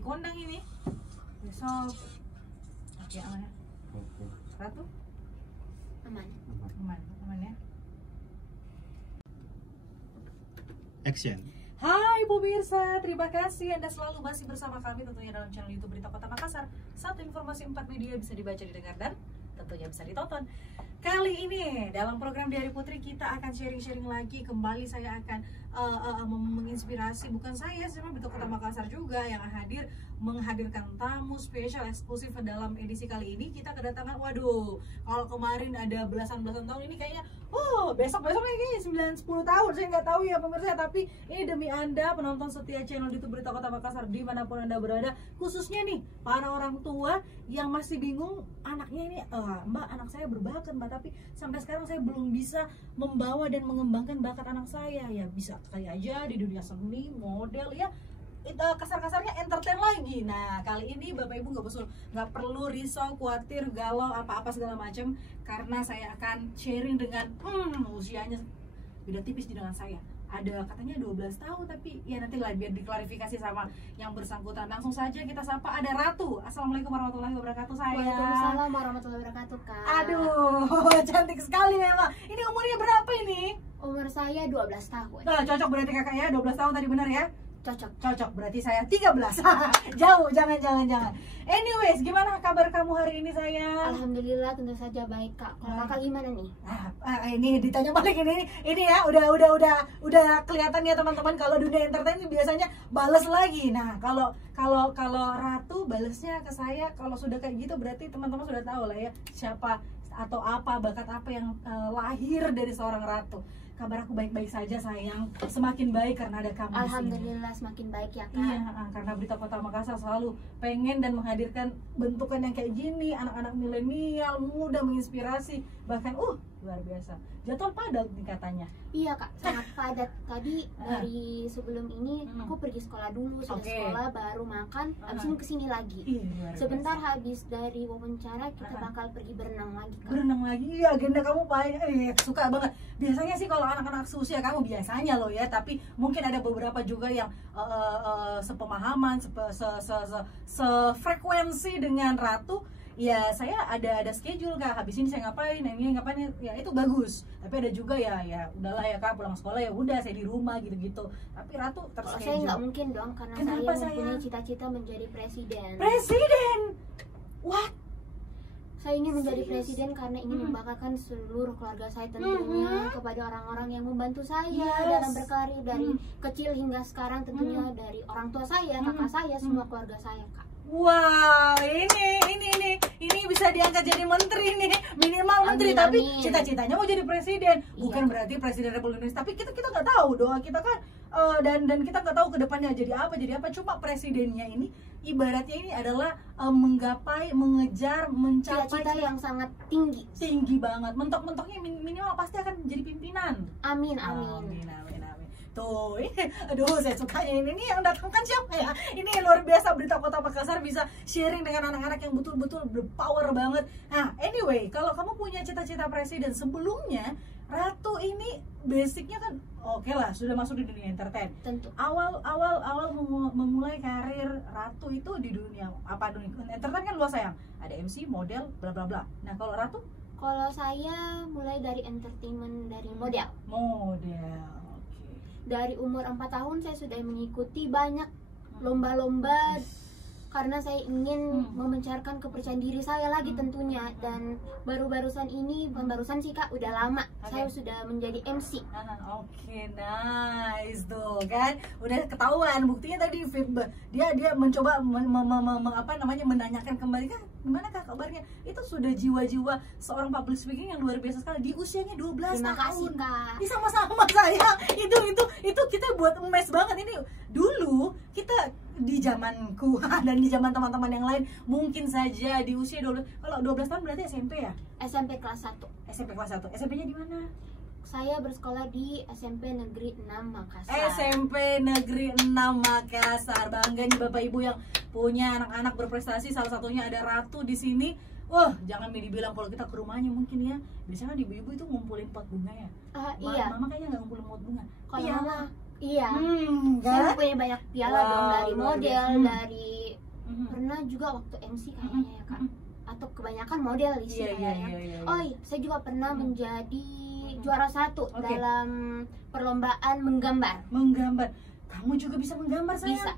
kondang ini. Besok. Oke, aman ya. Ratu? Aman ya. Action. Hai pemirsa, terima kasih Anda selalu masih bersama kami tentunya dalam channel YouTube Berita Kota Makassar. Satu informasi 4 media bisa dibaca, didengar, dan tentunya bisa ditonton. Kali ini dalam program Diari Putri kita akan sharing-sharing lagi. Kembali saya akan menginspirasi, bukan saya sih, Berita Kota Makassar juga yang menghadirkan tamu spesial eksklusif dalam edisi kali ini. Kita kedatangan, waduh, kalau kemarin ada belasan tahun, ini kayaknya besok lagi 9-10 tahun, saya nggak tahu ya pemirsa, tapi ini demi Anda penonton setia channel YouTube Berita Kota Makassar dimanapun Anda berada, khususnya nih para orang tua yang masih bingung anaknya ini, Mbak, anak saya berbakat Mbak, tapi sampai sekarang saya belum bisa membawa dan mengembangkan bakat anak saya. Ya bisa kali aja di dunia seni, model, ya kasar-kasarnya entertain lagi. Nah kali ini Bapak Ibu nggak perlu risau, khawatir, galau, apa-apa segala macam, karena saya akan sharing dengan usianya beda tipis dengan saya. Ada katanya 12 tahun, tapi ya nanti lah biar diklarifikasi sama yang bersangkutan. Langsung saja kita sapa, ada Ratu. Assalamualaikum warahmatullahi wabarakatuh sayang. Waalaikumsalam warahmatullahi wabarakatuh Kak. Aduh, cantik sekali memang. Ini umurnya berapa ini? Umur saya 12 tahun. Nah, cocok berarti kakak ya, 12 tahun tadi benar ya? Cocok. Berarti saya 13. Jauh, jangan. Anyways, gimana kabar kamu hari ini sayang? Alhamdulillah tentu saja baik Kak. Kalau Kakak gimana nih? Ini ditanya balik ini ya, udah kelihatan ya teman-teman, kalau dunia entertain biasanya balas lagi. Nah, kalau Ratu balesnya ke saya kalau sudah kayak gitu, berarti teman-teman sudah tahu lah ya siapa atau apa bakat apa yang lahir dari seorang Ratu. Kabar aku baik-baik saja sayang, semakin baik karena ada kamu. Alhamdulillah semakin baik ya Kak. Iya, karena Berita Kota Makassar selalu pengen dan menghadirkan bentukan yang kayak gini, anak-anak milenial, muda, menginspirasi, bahkan luar biasa. Jadwal padat nih katanya. Iya Kak, sangat padat. Tadi dari sebelum ini aku pergi sekolah dulu, sekolah baru makan, habis ini kesini lagi. Sebentar habis dari wawancara kita bakal pergi berenang lagi Kak. Berenang lagi, iya, agenda kamu banyak, suka banget. Biasanya sih kalau anak-anak seusia kamu biasanya loh ya, tapi mungkin ada beberapa juga yang sepemahaman, sefrekuensi dengan Ratu. Ya saya ada schedule Kak, habis ini saya ngapain, ini ngapain, ya itu bagus. Tapi ada juga ya udahlah ya Kak, pulang sekolah ya udah saya di rumah gitu. Tapi Ratu terschedule. Saya nggak mungkin dong, karena Kenapa saya mempunyai cita-cita menjadi presiden. What? Saya ingin menjadi presiden karena ingin membanggakan seluruh keluarga saya, tentunya kepada orang-orang yang membantu saya dalam berkarir dari kecil hingga sekarang, tentunya dari orang tua saya, kakak saya, semua keluarga saya Kak. Wow, ini bisa diangkat jadi menteri nih, minimal menteri. Amin. Tapi cita-citanya mau jadi presiden, bukan berarti presiden Republik Indonesia. Tapi kita nggak tahu, doa kita kan dan kita nggak tahu kedepannya jadi apa. Cuma presidennya ini ibaratnya ini adalah mengejar, mencapai cita-cita yang sangat tinggi banget. Mentok-mentoknya minimal pasti akan jadi pimpinan. Amin. Tuh, aduh saya sukanya ini yang datang kan siapa ya? Ini luar biasa, Berita Kota Makassar bisa sharing dengan anak-anak yang betul-betul berpower banget. Nah, anyway, kalau kamu punya cita-cita presiden, sebelumnya Ratu ini basicnya kan oke lah, sudah masuk di dunia entertain. Tentu. Awal memulai karir Ratu itu di dunia apa? Dunia entertain kan luas sayang. Ada MC, model, bla bla bla. Nah, kalau Ratu? Kalau saya mulai dari entertainment, dari model. Dari umur 4 tahun saya sudah mengikuti banyak lomba-lomba karena saya ingin memencarkan kepercayaan diri saya lagi tentunya. Dan barusan ini, bukan barusan sih Kak, udah lama saya sudah menjadi MC. Nice tuh kan, udah ketahuan buktinya tadi dia mencoba menanyakan kembali kan gimana Kak kabarnya. Itu sudah jiwa-jiwa seorang public speaking yang luar biasa sekali di usianya 12 Terima tahun. kasih Kak. Ini sama-sama saya. Itu kita buat emes banget. Ini dulu kita di zamanku dan di zaman teman-teman yang lain mungkin saja di usia 12. Kalau 12 tahun berarti SMP ya? SMP kelas 1. SMP kelas 1. SMP-nya di mana? Saya bersekolah di SMP Negeri 6 Makassar. SMP Negeri 6 Makassar. Bangga nih Bapak Ibu yang punya anak-anak berprestasi. Salah satunya ada Ratu di sini. Wah, jangan dibilang kalau kita ke rumahnya mungkin ya. Biasanya ibu-ibu itu ngumpulin pot bunga ya. Iya. Mama kayaknya nggak ngumpulin pot bunga. Kalau Mama Iya. Kan? Saya punya banyak piala dong, Wow, dari luar model, biasa. dari pernah juga waktu MC kayaknya ya Kak. Atau kebanyakan model di sini Iya. Oh iya, saya juga pernah menjadi juara 1 Oke. dalam perlombaan menggambar. Menggambar. Kamu juga bisa menggambar, sayang? Bisa.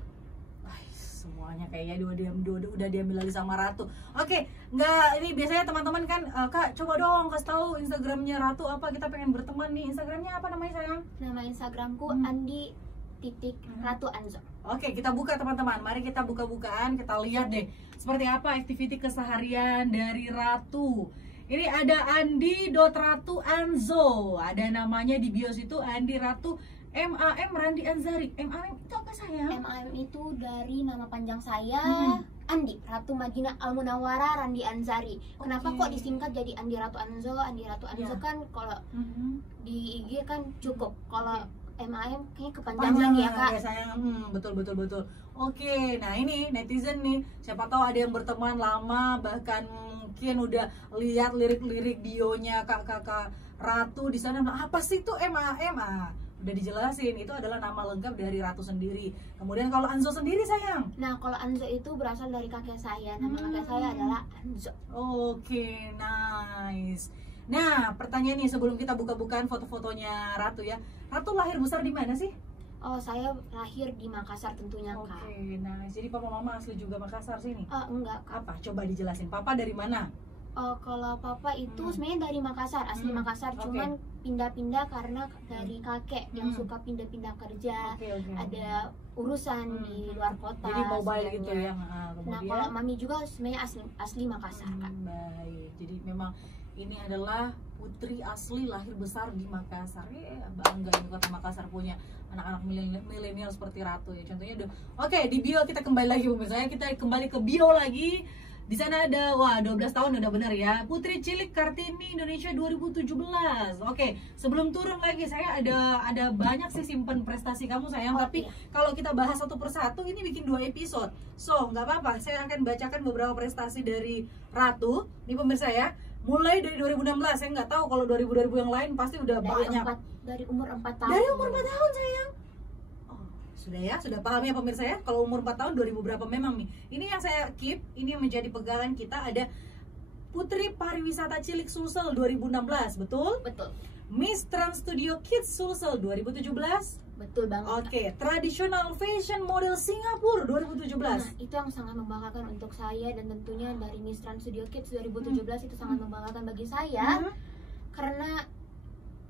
Semuanya kayaknya udah diambil lagi sama Ratu. Oke, nggak, ini biasanya teman-teman kan, Kak coba dong kasih tahu Instagramnya Ratu apa, kita pengen berteman nih. Instagramnya apa namanya, sayang? Nama Instagramku Andi.Ratu Anzo. Oke, kita buka teman-teman. Mari kita buka-bukaan, kita lihat deh seperti apa aktiviti keseharian dari Ratu. Ini ada Andi.Ratu Anzo. Ada namanya di bios itu Andi Ratu MAM Randi Anzari. MAM itu apa, sayang? MAM itu dari nama panjang saya, Andi Ratu Madinah Al Munawwarah Randi Anzari. Kenapa kok disingkat jadi Andi Ratu Anzo? Andi Ratu Anzo kan kalau di IG kan cukup. Kalau MAM kayaknya kepanjangan ya Kak. Ya, sayang. Betul. Oke, nah ini netizen nih, siapa tahu ada yang berteman lama, bahkan mungkin udah lihat lirik-lirik bionya kakak Ratu di sana. Apa sih itu MAM? Udah dijelasin, itu adalah nama lengkap dari Ratu sendiri. Kemudian kalau Anzo sendiri, sayang? Nah, kalau Anzo itu berasal dari kakek saya. Nama kakek saya adalah Anzo. Oke, nice. Nah, pertanyaan nih sebelum kita buka-bukaan foto-fotonya Ratu ya. Ratu lahir besar di mana sih? Oh, saya lahir di Makassar tentunya Kak. Oke, nice. Jadi papa mama asli juga Makassar sini? Enggak Kak. Apa? Coba dijelasin. Papa dari mana? Kalau papa itu sebenarnya dari Makassar, asli Makassar, cuman pindah-pindah karena dari kakek yang suka pindah-pindah kerja. Oke. Ada urusan di luar kota. Jadi mobile sebenarnya. gitu ya. Nah, Kemudian kalau mami juga sebenarnya asli Makassar Kak. baik. Jadi memang ini adalah putri asli lahir besar di Makassar. Bangga ini kota Makassar punya anak-anak milenial seperti Ratu ya. Contohnya Oke, di bio kita kembali lagi pemirsa. Kita kembali ke bio lagi. Di sana ada 12 tahun udah bener ya. Putri Cilik Kartini Indonesia 2017. Oke, sebelum turun lagi saya ada banyak sih simpen prestasi kamu, sayang. Tapi kalau kita bahas satu persatu ini bikin 2 episode. So, nggak apa-apa. Saya akan bacakan beberapa prestasi dari Ratu. Ini pemirsa ya. Mulai dari 2016. Saya nggak tahu kalau 2000 yang lain pasti udah banyak. Dari umur 4 tahun. Dari umur 4 tahun, sayang. Sudah ya, sudah paham ya pemirsa ya. Kalau umur 4 tahun 2000 berapa memang nih. Ini yang saya keep, ini yang menjadi pegangan kita. Ada Putri Pariwisata Cilik Sulsel 2016, betul? Betul. Miss Trans Studio Kids Sulsel 2017. Betul banget. Oke, Traditional Fashion Model Singapura 2017. Nah, itu yang sangat membanggakan untuk saya, dan tentunya dari Miss Trans Studio Kids 2017 itu sangat membanggakan bagi saya. Karena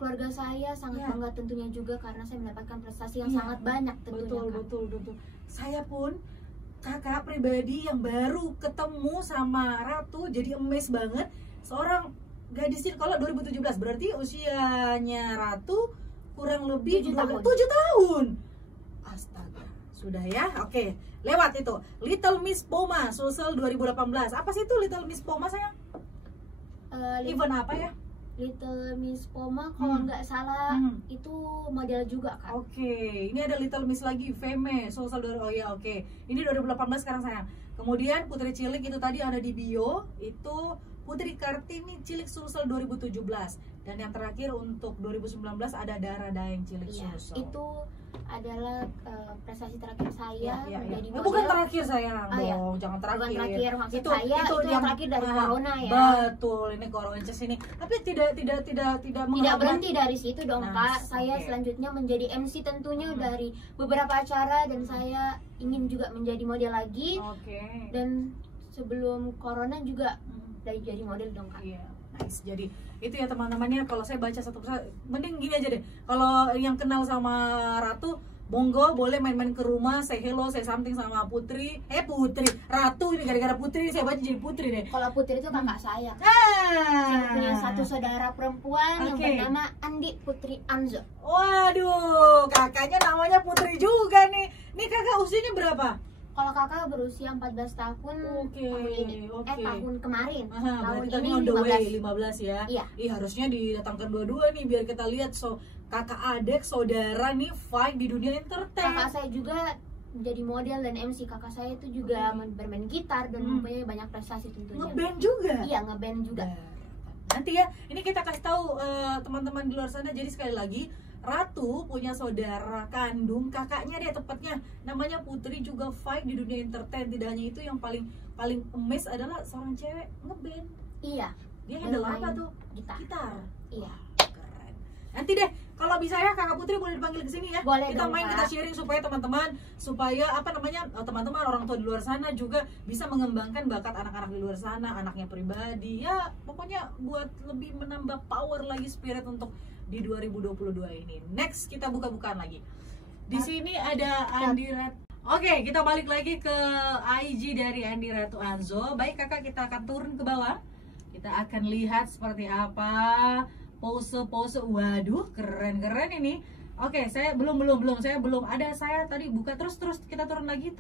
keluarga saya sangat bangga tentunya juga karena saya mendapatkan prestasi yang sangat banyak tentunya. Betul. Saya pun kakak pribadi yang baru ketemu sama Ratu, jadi amazed banget. Seorang gadis kalau 2017 berarti usianya Ratu kurang lebih 7 tahun. Astaga, sudah ya. Oke, lewat itu. Little Miss Poma Sulsel 2018. Apa sih itu Little Miss Poma, sayang? Event apa ya? Little Miss Poma kalau nggak salah itu model juga Kak. Oke, ini ada Little Miss lagi, Feme, Sulsel. Oh ya, oke. Ini 2018 sekarang, sayang. Kemudian Putri Cilik itu tadi ada di bio, itu Putri Kartini Cilik Sulsel 2017. Dan yang terakhir untuk 2019 ada Dara Daeng Cilik Sulsel. Itu adalah prestasi terakhir saya menjadi model. Bukan terakhir, sayang dong, jangan terakhir. Bukan terakhir, maksud saya itu yang terakhir dari corona ya. Betul, ini corona ini. Tapi tidak berhenti dari situ dong Kak. Saya selanjutnya menjadi MC tentunya dari beberapa acara, dan saya ingin juga menjadi model lagi. Dan sebelum corona juga jadi model dong Kak. Nice. Jadi itu ya teman-temannya, kalau saya baca satu persatu, mending gini aja deh. Kalau yang kenal sama Ratu, monggo boleh main-main ke rumah, say hello, say something sama Putri. Ratu ini gara-gara Putri saya baca jadi Putri deh. Kalau Putri itu kakak saya. Saya punya satu saudara perempuan yang bernama Andi Putri Anzo. Waduh, kakaknya namanya Putri juga nih. Nih kakak usianya berapa? Kalau kakak berusia 14 tahun tahun ini. Tahun kemarin. Tahun kita ini on the way 15 ya. Iya. Harusnya didatangkan dua-dua nih biar kita lihat kakak adik saudara nih fight di dunia entertain. Kakak saya juga menjadi model dan MC. Kakak saya itu juga bermain gitar dan mempunyai banyak prestasi tentunya. Ngeband juga? Iya, ngeband juga. Nanti ya, ini kita kasih tahu teman-teman di luar sana. Jadi sekali lagi, Ratu punya saudara kandung, kakaknya dia tepatnya, namanya Putri, juga fight di dunia entertain. Tidak hanya itu, yang paling amazed adalah seorang cewek ngeband. Iya. Dia handle Bermain apa tuh? gitar. Iya. Keren. Nanti deh kalau bisa ya Kakak Putri boleh dipanggil ke sini ya. Boleh Kita dong, main, Kak. kita sharing supaya teman-teman, supaya teman-teman orang tua di luar sana juga bisa mengembangkan bakat anak-anak di luar sana, anaknya pribadi. Ya, pokoknya buat lebih menambah power lagi, spirit untuk di 2022 ini. Next, kita buka-bukaan lagi. Di sini ada Andi Ratu. Oke, kita balik lagi ke IG dari Andi Ratu Anzo. Baik Kakak, kita akan turun ke bawah. Kita akan lihat seperti apa pose-pose. Waduh, keren-keren ini. Oke, saya belum ada. Saya tadi buka terus kita turun lagi.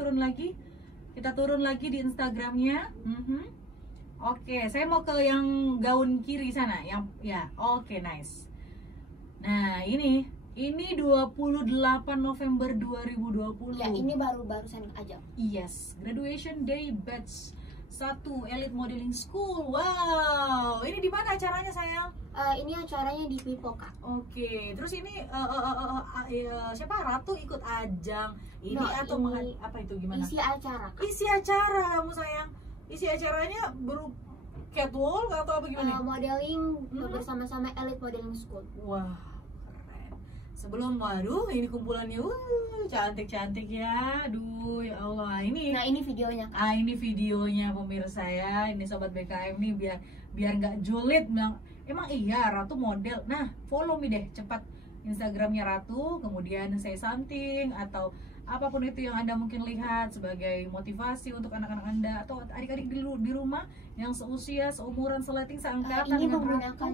Kita turun lagi di Instagramnya. Oke, saya mau ke yang gaun kiri sana, yang ya. Oke, nice. Nah, ini 28 November 2020. Ya, ini barusan aja. Yes, graduation day batch 1 Elite Modeling School. Wow, ini di mana acaranya sayang? Ini acaranya di Pipo, Kak. Oke, terus ini siapa, Ratu ikut ajang ini No, atau ini apa itu, gimana? Isi acara, Kak. Isi acara kamu sayang. Isi acaranya berupa catwalk atau apa gimana? Modeling bersama-sama Elite Modeling School. Wah, keren. Sebelum, waduh, ini kumpulannya, cantik-cantik ya. Aduh, ya Allah. Nah, ini videonya, Kak. Ini videonya pemirsa ya. Ini sobat BKM nih, biar nggak julid bilang, emang iya Ratu model. Nah, follow me deh cepat Instagramnya Ratu, kemudian say something atau apapun itu yang Anda mungkin lihat sebagai motivasi untuk anak-anak Anda atau adik-adik di rumah yang seusia, seumuran, seleting, seangkatan Ini dengan menggunakan Ratu.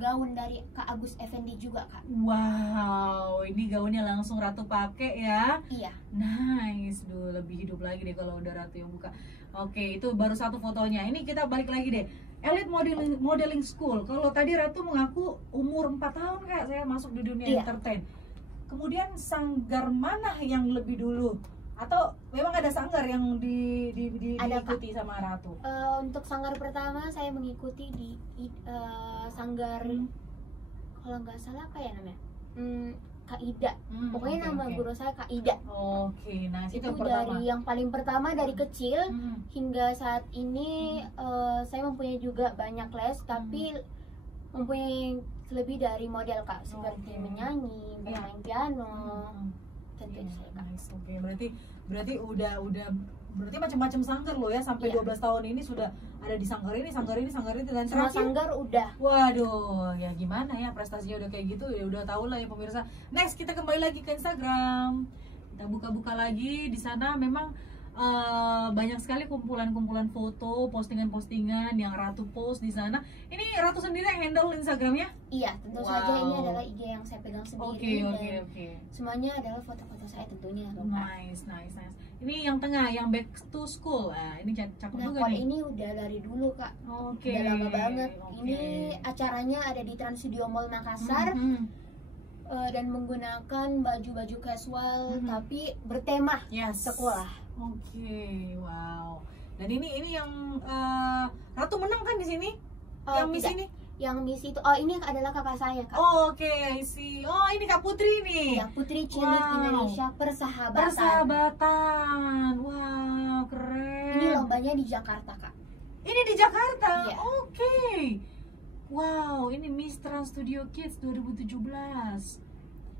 gaun dari Kak Agus Effendi juga, Kak. Wow, ini gaunnya langsung Ratu pakai ya. Iya. Nice, duh, lebih hidup lagi deh kalau udah Ratu yang buka. Oke, itu baru satu fotonya. Ini kita balik lagi deh. Elite Modeling School. Kalau tadi Ratu mengaku umur 4 tahun Kak saya masuk di dunia entertain. Kemudian sanggar mana yang lebih dulu? Atau memang ada sanggar yang diikuti sama Ratu? Untuk sanggar pertama saya mengikuti di sanggar kalau nggak salah apa ya namanya? Kak Ida. Pokoknya nama guru saya Kak Ida. Oke, nah itu Itu pertama. dari yang paling pertama dari kecil hingga saat ini saya mempunyai juga banyak les, tapi mempunyai lebih dari model, Kak, seperti menyanyi, bermain piano. Tentu itu saya, Kak. Nice. Oke, berarti udah berarti macam-macam sanggar loh ya, sampai 12 tahun ini sudah ada di sanggar ini dan Semua terakhir. sanggar udah. Waduh, ya gimana ya, prestasinya udah kayak gitu ya, udah tau lah ya pemirsa. Next, kita kembali lagi ke Instagram. Kita buka-buka lagi di sana. Memang banyak sekali kumpulan-kumpulan foto, postingan-postingan yang Ratu post di sana. Ini Ratu sendiri yang handle Instagramnya? Iya, tentu saja ini adalah IG yang saya pegang sendiri. Oke. Semuanya adalah foto-foto saya tentunya. Nice. Ini yang tengah, yang back to school. Ini cakep Nah, juga kalau nih. ini udah dari dulu, Kak. Oke. Udah lama banget. Oke. Ini acaranya ada di Trans Studio Mall Makassar. Dan menggunakan baju-baju casual tapi bertema sekolah. Oke, wow. Dan ini yang Ratu menang kan di sini? Yang Miss tidak. ini? Yang Miss itu, ini adalah kakak saya, Kak. Oke, I see. Oh, ini Kak Putri nih. Ya, Putri Cilik Indonesia Persahabatan. Wow, keren. Ini lombanya di Jakarta, Kak. Ini di Jakarta. Iya. Oke. Wow, ini Miss Trans Studio Kids 2017.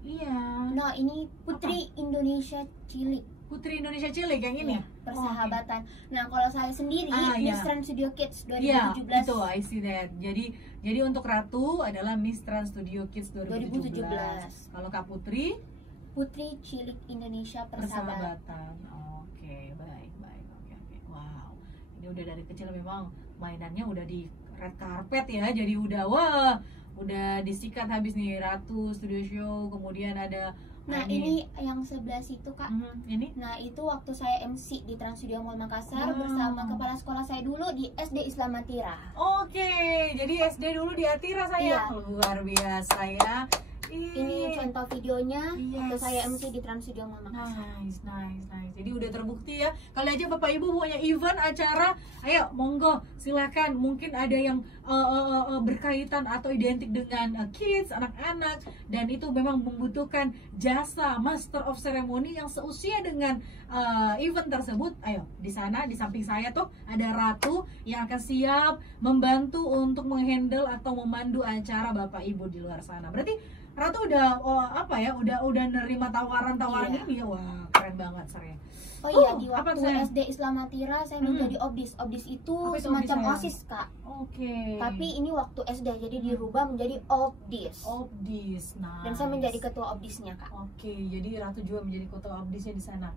Iya. Nah, ini Putri Indonesia Cilik. Putri Indonesia Cilik yang ini. Iya, Persahabatan. Nah, kalau saya sendiri Miss Trans Studio Kids 2017. Iya, itu I see that. Jadi untuk Ratu adalah Miss Trans Studio Kids 2017. Kalau Kak Putri Cilik Indonesia Persahabatan. Oke, baik. Oke. Wow. Ini udah dari kecil memang mainannya udah di red carpet ya. Jadi udah disikat habis nih Ratu Studio Show, kemudian ada Nah, ini yang sebelah situ, Kak. Ini? Nah, itu waktu saya MC di Trans Studio Mall Makassar bersama kepala sekolah saya dulu di SD Islam Atira. Oke, jadi SD dulu di Atira saya. Iya. Luar biasa ya. Ini contoh videonya waktu Yes. saya MC di Trans Studio Mall Makassar. Nice. Jadi udah terbukti ya. Kali aja Bapak Ibu punya event acara, ayo monggo silakan. Mungkin ada yang berkaitan atau identik dengan kids, anak-anak, dan itu memang membutuhkan jasa Master of Ceremony yang seusia dengan event tersebut. Ayo di sana di samping saya tuh ada Ratu yang akan siap membantu untuk menghandle atau memandu acara Bapak Ibu di luar sana. Berarti Ratu udah udah nerima tawaran-tawaran Iya. ini ya. Wah, keren banget saya. Oh iya, di apa waktu tuh, sayang? SD Islam Atira saya menjadi OBDIS. OBDIS itu Apa itu semacam OBDIS, sayang? OSIS, Kak. Oke. Tapi ini waktu SD jadi dirubah menjadi OBDIS. Obdis. Nice. Dan saya menjadi ketua OBDIS-nya, Kak. Oke, jadi Ratu juga menjadi ketua Obdisnya di sana.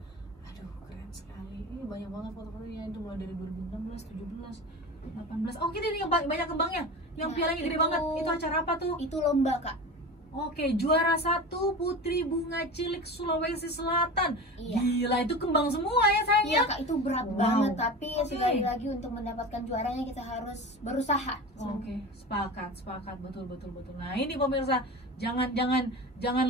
Aduh, keren sekali. Ini banyak banget foto-fotonya itu mulai dari 2016, 17, 18. Oh, ini yang banyak kembangnya. Yang Nah, pialanya gede itu- banget. Itu acara apa tuh? Itu lomba, Kak. Oke, juara 1 Putri Bunga Cilik Sulawesi Selatan. Iya. Gila, itu kembang semua ya sayang. Iya, Kak, itu berat Wow. banget, tapi Oke. sekali lagi untuk mendapatkan juaranya kita harus berusaha. Oke, sepakat, betul. Nah, ini pemirsa, jangan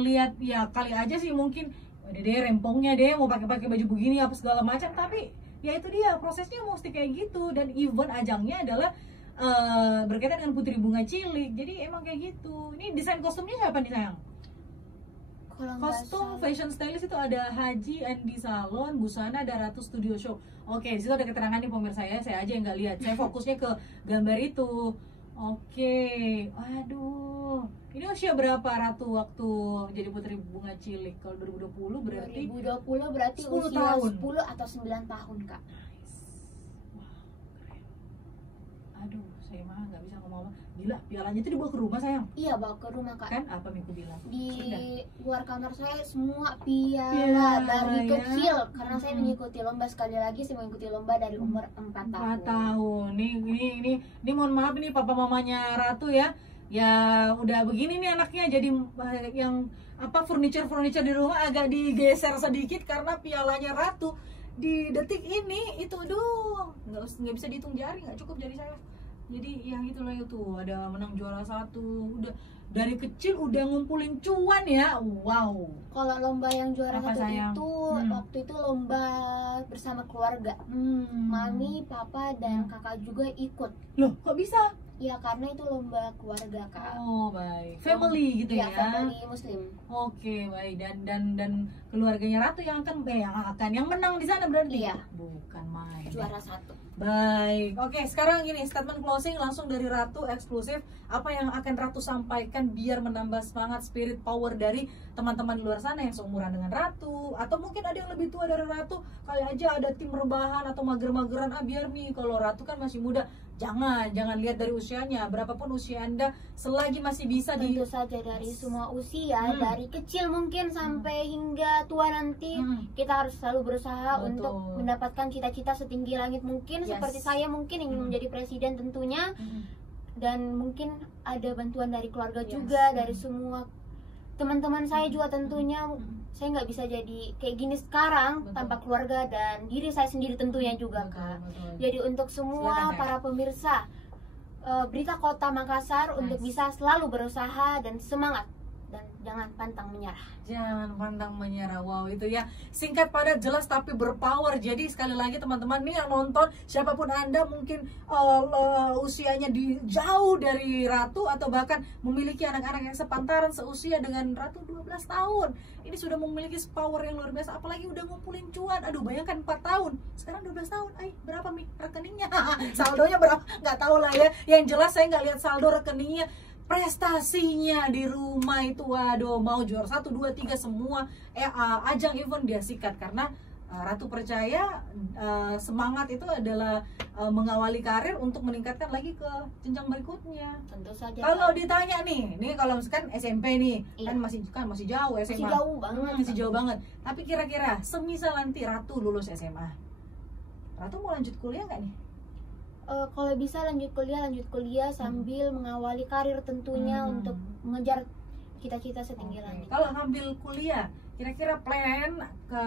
lihat ya kali aja sih mungkin ada deh rempongnya deh mau pakai baju begini apa segala macam, tapi ya itu dia prosesnya mesti kayak gitu, dan event ajangnya adalah berkaitan dengan Putri Bunga Cilik. Jadi emang kayak gitu. Ini desain kostumnya siapa nih sayang? Kalau nggak Kostum salah- fashion stylist itu ada Haji Andi Salon, busana ada Ratu Studio Show. Oke, di situ ada keterangan nih pemirsa ya, saya aja yang nggak lihat. Saya fokusnya ke gambar itu. Oke, aduh, ini usia berapa Ratu waktu jadi Putri Bunga Cilik? Kalau 2020 berarti 2020 berarti 10 usia tahun. 10 atau 9 tahun, Kak. Wah, keren. Aduh, saya mah nggak bisa ngomong. Gila, pialanya itu dibawa ke rumah sayang. Iya, bawa ke rumah, Kak. Kan apa Miku bilang? Di Sudah. luar kamar saya semua Piala, piala dari ya. kecil karena saya Hmm. mengikuti lomba. Sekali lagi saya mengikuti lomba dari umur 4 tahun. 4 tahun. Ini mohon maaf nih papa mamanya Ratu ya. Ya udah begini nih anaknya, jadi yang apa furniture di rumah agak digeser sedikit karena pialanya Ratu di detik ini itu nggak bisa dihitung jari, nggak cukup jari saya. Jadi yang itulah itu ada menang juara 1, udah dari kecil udah ngumpulin cuan ya. Wow. Kalau lomba yang juara Apa, 1 sayang? itu Hmm. waktu itu lomba bersama keluarga. Mami, papa, dan kakak juga ikut. Loh, kok bisa? Ya karena itu lomba keluarga, Kak. Oh, baik. Family gitu ya. Family Muslim. Oke, baik. Dan keluarganya Ratu yang yang menang di sana berarti. Iya. Bukan main. Juara 1. Baik. Oke, sekarang gini, statement closing langsung dari Ratu eksklusif. Apa yang akan Ratu sampaikan biar menambah semangat, spirit, power dari teman-teman di luar sana yang seumuran dengan Ratu, atau mungkin ada yang lebih tua dari Ratu, kali aja ada tim rebahan atau mager-mageran, biar nih kalau Ratu kan masih muda. Jangan lihat dari usianya, berapapun usia Anda, selagi masih bisa Tentu saja dari semua usia, dari kecil mungkin sampai hingga tua nanti, kita harus selalu berusaha Betul. untuk mendapatkan cita-cita setinggi langit mungkin. Yes. Seperti saya mungkin ingin menjadi presiden tentunya, dan mungkin ada bantuan dari keluarga Yes. juga, dari semua teman-teman saya juga tentunya. Saya nggak bisa jadi kayak gini sekarang Betul. tanpa keluarga dan diri saya sendiri tentunya juga, Kak. Jadi untuk semua Silakan, Kak. para pemirsa Berita Kota Makassar untuk bisa selalu berusaha dan semangat, dan jangan pantang menyerah. Jangan pantang menyerah. Wow, itu ya singkat padat jelas tapi berpower. Jadi sekali lagi teman-teman nih yang nonton, siapapun Anda mungkin usianya jauh dari Ratu atau bahkan memiliki anak-anak yang sepantaran seusia dengan Ratu 12 tahun. Ini sudah memiliki power yang luar biasa, apalagi udah ngumpulin cuan. Aduh, bayangkan 4 tahun. Sekarang 12 tahun. Berapa rekeningnya? Saldonya berapa? Nggak tahu lah ya. Yang jelas saya nggak lihat saldo rekeningnya. Prestasinya di rumah itu, waduh, mau juara 1, 2, 3 semua ajang event dia sikat, karena Ratu percaya semangat itu adalah mengawali karir untuk meningkatkan lagi ke jenjang berikutnya. Tentu saja. Kalau ditanya nih kalau misalkan SMP nih, Iya. kan masih jauh SMA. Masih jauh banget. Masih jauh banget. Tapi kira-kira semisal nanti Ratu lulus SMA, Ratu mau lanjut kuliah nggak nih? Kalau bisa lanjut kuliah sambil mengawali karir tentunya untuk mengejar cita-cita setinggi langit. Kalau ngambil kuliah, kira-kira plan ke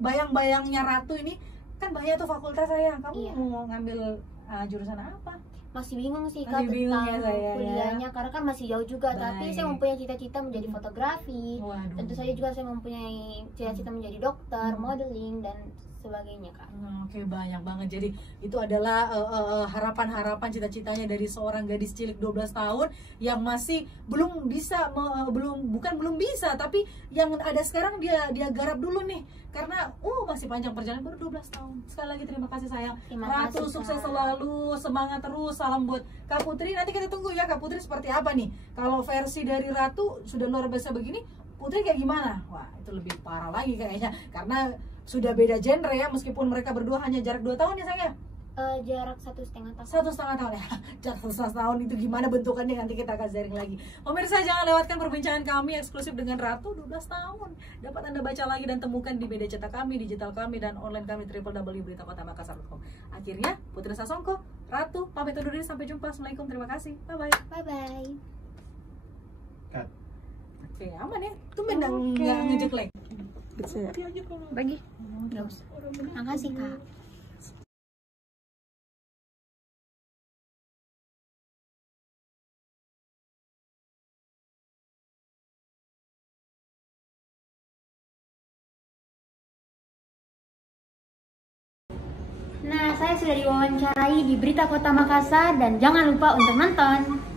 bayang-bayangnya Ratu ini kan banyak tuh fakultas saya. Kamu Iya. mau ngambil jurusan apa? masih bingung sih Masih Kak bingung ya tentang saya, ya. kuliahnya karena kan masih jauh juga. Tapi Baik. saya mempunyai cita-cita menjadi fotografi. Waduh. Tentu saja juga saya mempunyai cita-cita menjadi dokter, modeling dan sebagainya Kak. Oke, banyak banget. Jadi itu adalah harapan-harapan cita-citanya dari seorang gadis cilik 12 tahun yang masih belum bisa belum bisa, tapi yang ada sekarang dia garap dulu nih. Karena masih panjang perjalanan, baru 12 tahun. Sekali lagi terima kasih sayang. Terima Ratu, kasih, sukses Kak. selalu, semangat terus. Salam buat Kak Putri. Nanti kita tunggu ya Kak Putri seperti apa nih. Kalau versi dari Ratu sudah luar biasa begini, Putri kayak gimana? Wah, itu lebih parah lagi kayaknya. Karena sudah beda genre ya, meskipun mereka berdua hanya jarak 2 tahun ya sayang ya? Jarak 1,5 tahun. 1,5 tahun ya. Jarak 1,5 tahun itu gimana bentukannya, nanti kita akan sharing lagi. Pemirsa, jangan lewatkan perbincangan kami eksklusif dengan Ratu 12 tahun. Dapat Anda baca lagi dan temukan di media cetak kami, digital kami, dan online kami www.beritakotamakassar.com. Akhirnya, Putri Sasongko, Ratu, pamit undur diri, sampai jumpa. Assalamualaikum, terima kasih. Bye-bye. Bye-bye. Cut. Oke, aman ya? Tumben nggak ngejeklek. Bagi. Nggak usah. Makasih Kak. Nah, saya sudah diwawancarai di Berita Kota Makassar dan jangan lupa untuk nonton.